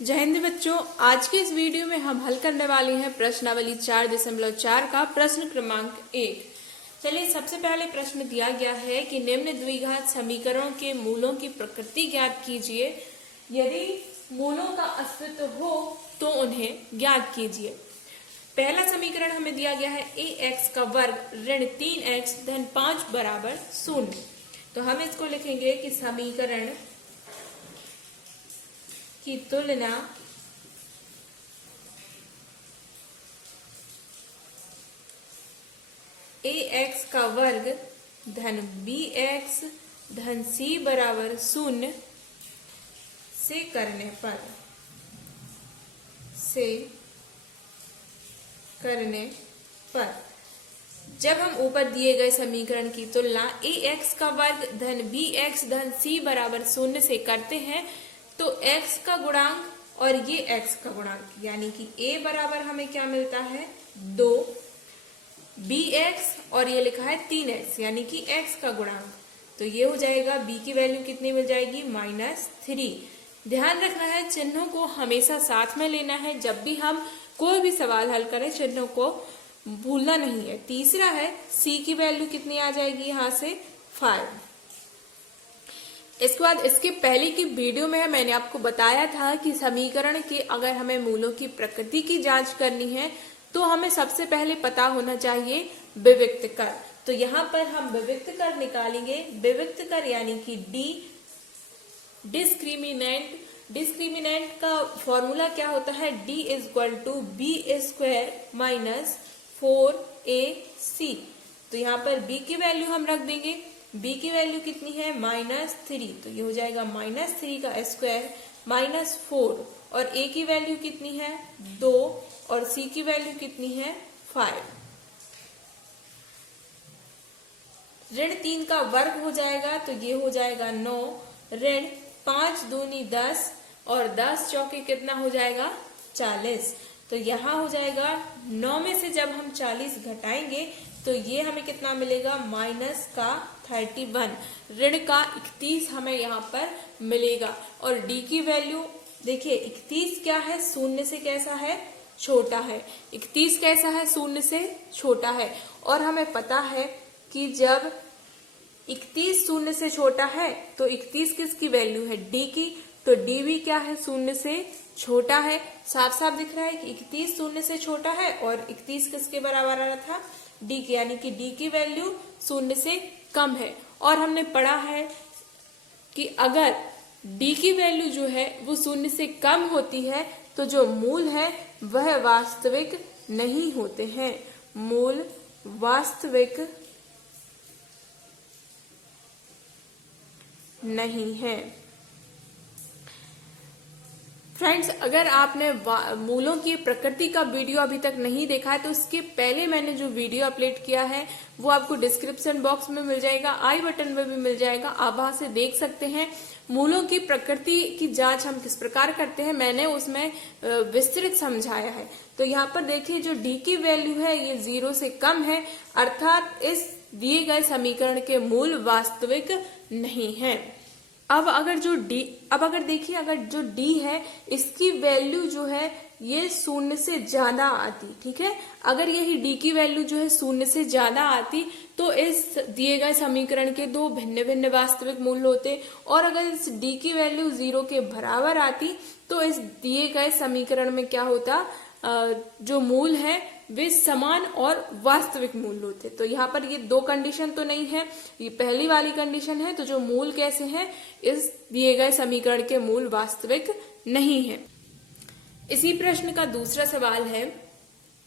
जय हिंद बच्चों, आज के इस वीडियो में हम हल करने वाले हैं प्रश्नावली 4.4 का प्रश्न क्रमांक 1। चलिए, सबसे पहले प्रश्न दिया गया है कि निम्न द्विघात समीकरणों के मूलों की प्रकृति ज्ञात कीजिए। यदि मूलों का अस्तित्व हो तो उन्हें ज्ञात कीजिए। पहला समीकरण हमें दिया गया है ax का वर्ग ऋण 3x धन 5 बराबर 0। तो हम इसको लिखेंगे कि समीकरण की तुलना ax का वर्ग धन bx धन c बराबर 0 से करने पर जब हम ऊपर दिए गए समीकरण की तुलना ax का वर्ग धन bx धन c बराबर 0 से करते हैं तो x का गुणांक और ये x का गुणांक यानी कि a बराबर हमें क्या मिलता है 2, bx और ये लिखा है 3x यानी कि x का गुणांक, तो ये हो जाएगा b की वैल्यू कितनी मिल जाएगी -3। ध्यान रखना है, चिन्हों को हमेशा साथ में लेना है। जब भी हम कोई भी सवाल हल करें चिन्हों को भूलना नहीं है। तीसरा है c की वैल्यू कितनी आ जाएगी यहाँ से 5। इसके बाद इसके पहले की वीडियो में मैंने आपको बताया था कि समीकरण के अगर हमें मूलों की प्रकृति की जांच करनी है तो हमें सबसे पहले पता होना चाहिए विविक्त कर। तो यहाँ पर हम विविक्त कर निकालेंगे। विविक्त कर यानी कि डिस्क्रिमिनेंट का फॉर्मूला क्या होता है, d = b² - 4ac। तो यहाँ पर b की वैल्यू हम रख देंगे। b की वैल्यू कितनी है -3, तो ये हो जाएगा -3 का स्क्वायर -4, और a की वैल्यू कितनी है 2 और c की वैल्यू कितनी है 5। ऋण 3 का वर्ग हो जाएगा तो ये हो जाएगा 9, ऋण 5 दूनी 10 और 10 चौके कितना हो जाएगा 40। तो यहाँ हो जाएगा 9 में से जब हम 40 घटाएंगे तो ये हमें कितना मिलेगा -31। ऋण का 31 हमें यहाँ पर मिलेगा। और d की वैल्यू देखिए 31 क्या है, शून्य से कैसा है छोटा है। 31 कैसा है, शून्य से छोटा है। और हमें पता है कि जब 31 शून्य से छोटा है तो 31 किसकी वैल्यू है d की, तो d भी क्या है शून्य से छोटा है। साफ साफ दिख रहा है कि 31 शून्य से छोटा है और 31 किसके बराबर आ रहा था d की, यानी कि d की वैल्यू शून्य से कम है। और हमने पढ़ा है कि अगर d की वैल्यू जो है वो शून्य से कम होती है तो जो मूल है वह वास्तविक नहीं होते हैं। मूल वास्तविक नहीं है। फ्रेंड्स, अगर आपने मूलों की प्रकृति का वीडियो अभी तक नहीं देखा है तो इसके पहले मैंने जो वीडियो अपलोड किया है वो आपको डिस्क्रिप्शन बॉक्स में मिल जाएगा, आई बटन में भी मिल जाएगा, आप वहां से देख सकते हैं। मूलों की प्रकृति की जांच हम किस प्रकार करते हैं मैंने उसमें विस्तृत समझाया है। तो यहाँ पर देखिए जो d की वैल्यू है ये 0 से कम है, अर्थात इस दिए गए समीकरण के मूल वास्तविक नहीं है। अब अगर देखिए अगर जो d है इसकी वैल्यू जो है ये शून्य से ज्यादा आती, ठीक है, अगर यही d की वैल्यू जो है शून्य से ज्यादा आती तो इस दिए गए समीकरण के दो भिन्न भिन्न वास्तविक मूल्य होते। और अगर इस d की वैल्यू 0 के बराबर आती तो इस दिए गए समीकरण में क्या होता, जो मूल है वे समान और वास्तविक मूल होते। तो यहाँ पर ये दो कंडीशन तो नहीं है, ये पहली वाली कंडीशन है। तो जो मूल कैसे हैं, इस दिए गए समीकरण के मूल वास्तविक नहीं है। इसी प्रश्न का दूसरा सवाल है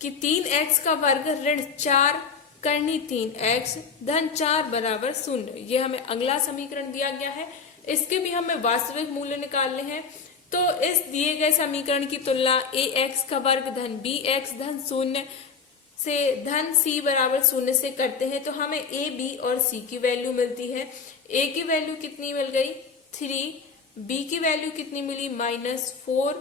कि 3x का वर्ग ऋण 4 करनी 3x धन 4 बराबर 0। ये हमें अगला समीकरण दिया गया है, इसके भी हमें वास्तविक मूल्य निकालने हैं। तो इस दिए गए समीकरण की तुलना ax का वर्ग धन bx धन 0 से धन c बराबर 0 से करते हैं तो हमें a, b और c की वैल्यू मिलती है। a की वैल्यू कितनी मिल गई 3, b की वैल्यू कितनी मिली -4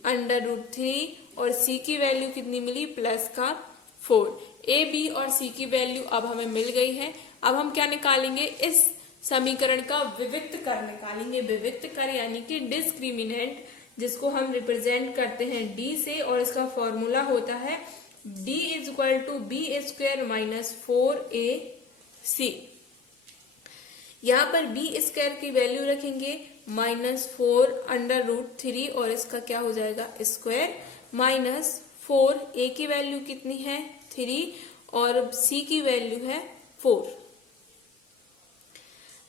√3 और c की वैल्यू कितनी मिली +4। a, b और c की वैल्यू अब हमें मिल गई है। अब हम क्या निकालेंगे, इस समीकरण का विविक्त कर निकालेंगे। विविक्त कर यानी कि डिस्क्रिमिनेंट जिसको हम रिप्रेजेंट करते हैं डी से, और इसका फॉर्मूला होता है D is equal to B square minus 4ac। यहाँ पर बी स्क्वायर की वैल्यू रखेंगे -4√3 और इसका क्या हो जाएगा स्क्वायर, माइनस 4a की वैल्यू कितनी है 3 और c की वैल्यू है 4।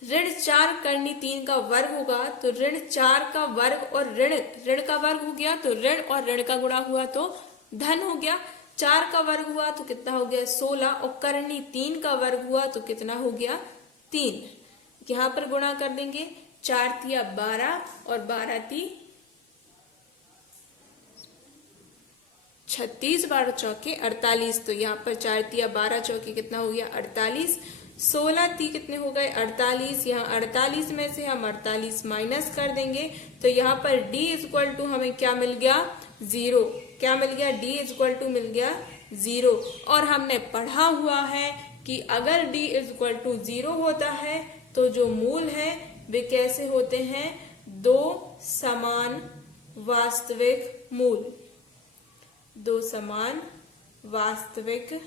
ऋण 4 करनी 3 का वर्ग होगा तो ऋण 4 का वर्ग और ऋण का वर्ग हो गया तो ऋण और ऋण का गुणा हुआ तो धन हो गया। 4 का वर्ग हुआ तो कितना हो गया 16 और करनी 3 का वर्ग हुआ तो कितना हो गया 3। यहाँ पर गुणा कर देंगे 4 तिया 12 और 12 ती 36, 12 चौके 48। तो यहाँ पर 4 तिया 12 चौके कितना हो गया 48, 16 ती कितने हो गए 48। यहाँ 48 में से हम 48 माइनस कर देंगे तो यहाँ पर d इज इक्वल टू हमें क्या मिल गया 0। क्या मिल गया d इज इक्वल टू मिल गया 0। और हमने पढ़ा हुआ है कि अगर d इज इक्वल टू 0 होता है तो जो मूल है वे कैसे होते हैं, दो समान वास्तविक मूल, दो समान वास्तविक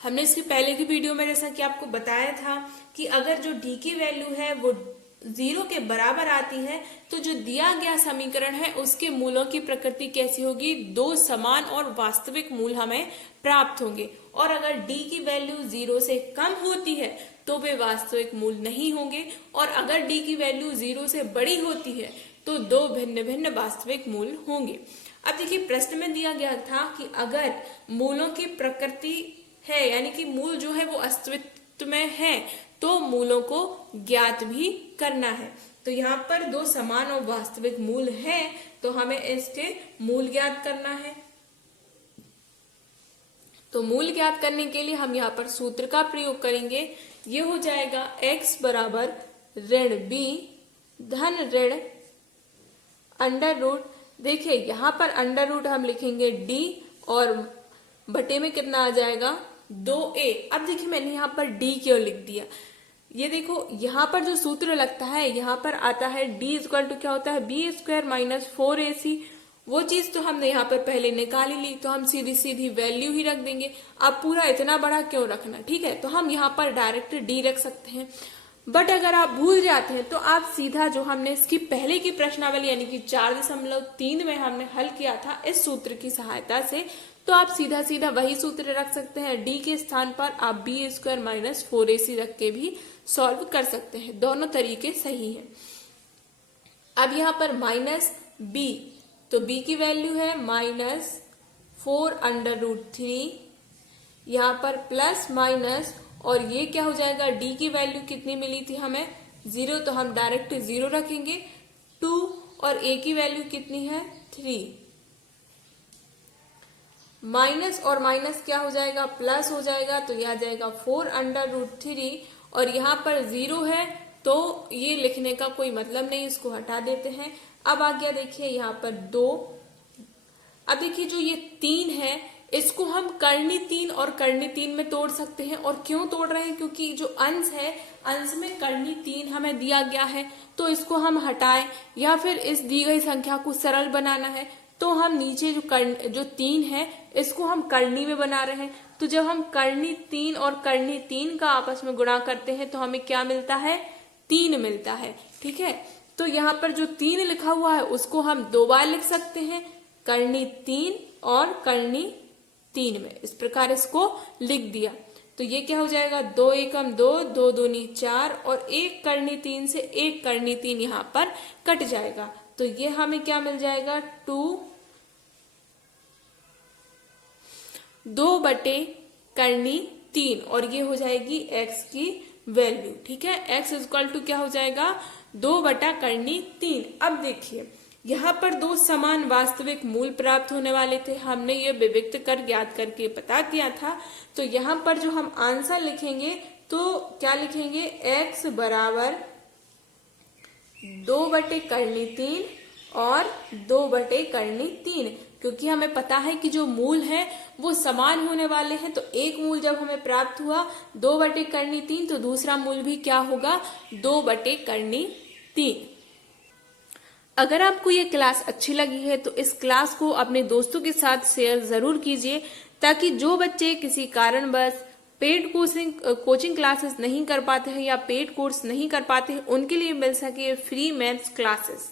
हमने इसकी पहले की वीडियो में जैसा कि आपको बताया था कि अगर जो d की वैल्यू है वो 0 के बराबर आती है तो जो दिया गया समीकरण है उसके मूलों की प्रकृति कैसी होगी, दो समान और वास्तविक मूल हमें प्राप्त होंगे। और अगर d की वैल्यू 0 से कम होती है तो वे वास्तविक मूल नहीं होंगे, और अगर d की वैल्यू 0 से बड़ी होती है तो दो भिन्न भिन्न वास्तविक मूल होंगे। अब देखिए प्रश्न में दिया गया था कि अगर मूलों की प्रकृति है यानी कि मूल जो है वो अस्तित्व में है तो मूलों को ज्ञात भी करना है। तो यहाँ पर दो समान और वास्तविक मूल है तो हमें इसके मूल ज्ञात करना है। तो मूल ज्ञात करने के लिए हम यहाँ पर सूत्र का प्रयोग करेंगे। ये हो जाएगा x बराबर ऋण b धन ऋण अंडर रूट, देखिए यहाँ पर अंडर रूट हम लिखेंगे d और बटे में कितना आ जाएगा 2a। अब देखिए मैंने यहाँ पर d क्यों लिख दिया, ये देखो यहाँ पर जो सूत्र लगता है यहाँ पर आता है d इक्वल टू क्या होता है बी स्क्वायर माइनस 4ac। वो चीज तो हमने यहाँ पर पहले निकाली ली तो हम सीधी सीधी वैल्यू ही रख देंगे। अब पूरा इतना बड़ा क्यों रखना, ठीक है, तो हम यहाँ पर डायरेक्ट d रख सकते हैं। बट अगर आप भूल जाते हैं तो आप सीधा जो हमने इसकी पहले की प्रश्नावली यानी कि 4.3 में हमने हल किया था इस सूत्र की सहायता से, तो आप सीधा सीधा वही सूत्र रख सकते हैं। d के स्थान पर आप बी स्क्वायर माइनस 4ac रख के भी सॉल्व कर सकते हैं, दोनों तरीके सही हैं। अब यहाँ पर माइनस b, तो b की वैल्यू है -4√3, यहाँ पर प्लस माइनस और ये क्या हो जाएगा d की वैल्यू कितनी मिली थी हमें 0, तो हम डायरेक्ट 0 रखेंगे 2 और a की वैल्यू कितनी है 3। माइनस और माइनस क्या हो जाएगा प्लस हो जाएगा तो यह आ जाएगा 4√3 और यहाँ पर 0 है तो ये लिखने का कोई मतलब नहीं, इसको हटा देते हैं। अब आ गया देखिए यहाँ पर 2। अब देखिए जो ये 3 है इसको हम कर्णी 3 और कर्णी 3 में तोड़ सकते हैं। और क्यों तोड़ रहे हैं, क्योंकि जो अंश है अंश में कर्णी 3 हमें दिया गया है तो इसको हम हटाएं, या फिर इस दी गई संख्या को सरल बनाना है तो हम नीचे जो 3 है इसको हम कर्णी में बना रहे हैं। तो जब हम कर्णी 3 और कर्णी 3 का आपस में गुणा करते हैं तो हमें क्या मिलता है 3 मिलता है, ठीक है। तो यहाँ पर जो 3 लिखा हुआ है उसको हम 2 बार लिख सकते हैं, कर्णी 3 और कर्णी 3 में, इस प्रकार इसको लिख दिया। तो ये क्या हो जाएगा 2 एकम 2, 2 दूनी 4 और 1 कर्णी 3 से 1 कर्णी 3 यहाँ पर कट जाएगा। तो ये हमें क्या मिल जाएगा 2 बटे कर्णी 3 और ये हो जाएगी x की वैल्यू, ठीक है। x इक्वल टू क्या हो जाएगा 2 बटा कर्णी 3। अब देखिए यहाँ पर दो समान वास्तविक मूल प्राप्त होने वाले थे, हमने ये विविक्त कर ज्ञात करके बता दिया था। तो यहाँ पर जो हम आंसर लिखेंगे तो क्या लिखेंगे x बराबर 2 बटे कर्णी 3 और 2 बटे कर्णी 3। क्योंकि हमें पता है कि जो मूल है वो समान होने वाले हैं। तो एक मूल जब हमें प्राप्त हुआ 2/3, तो दूसरा मूल भी क्या होगा 2/3। अगर आपको ये क्लास अच्छी लगी है तो इस क्लास को अपने दोस्तों के साथ शेयर जरूर कीजिए, ताकि जो बच्चे किसी कारणवश पेड कोचिंग क्लासेस नहीं कर पाते हैं या पेड कोर्स नहीं कर पाते हैं, उनके लिए मिल सके फ्री मैथ्स क्लासेस।